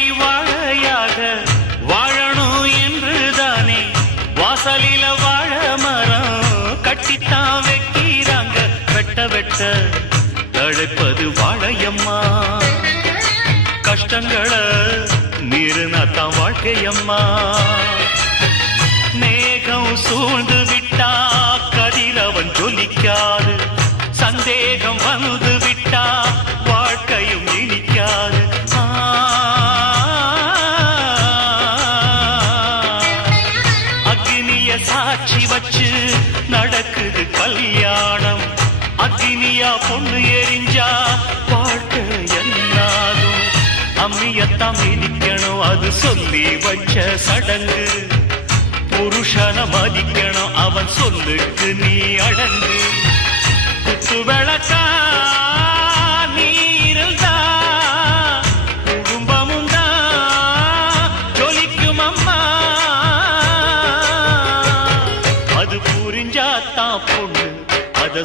வாழையடி வாழையாக வாழணும் என்றுதானே வாசலில வாழ மரம் கட்டித்தான் வைக்கிறாங்க. வெட்ட வெட்ட தழைப்பது வாழையம்மா, கஷ்டங்களை மீறினாத்தான் வாழ்க்கையம்மா. மேகம் சூழ்ந்து விட்டா கதிரவன் ஜொலிக்காது, சந்தேகம் வந்து விட்டா வாழ்க்கையும் இனிக்காது. அக்னிய சாட்சி வச்சு நடக்குது கல்யாணம், அக்னியா பொண்ணு எரிஞ்சா வாழ்க்கை என்னாகும். அம்மியத்தான் மிதிக்கணும் அது சொல்லி வச்ச சடங்கு, புருஷன மதிக்கணும் அவன் சொல்லுக்கு நீ அடங்கு. குத்து விளக்கா நீருந்தா குடும்பமும் தான் ஜொலிக்கும் அம்மா, அது புரிஞ்சாத்தான் பொண்ணு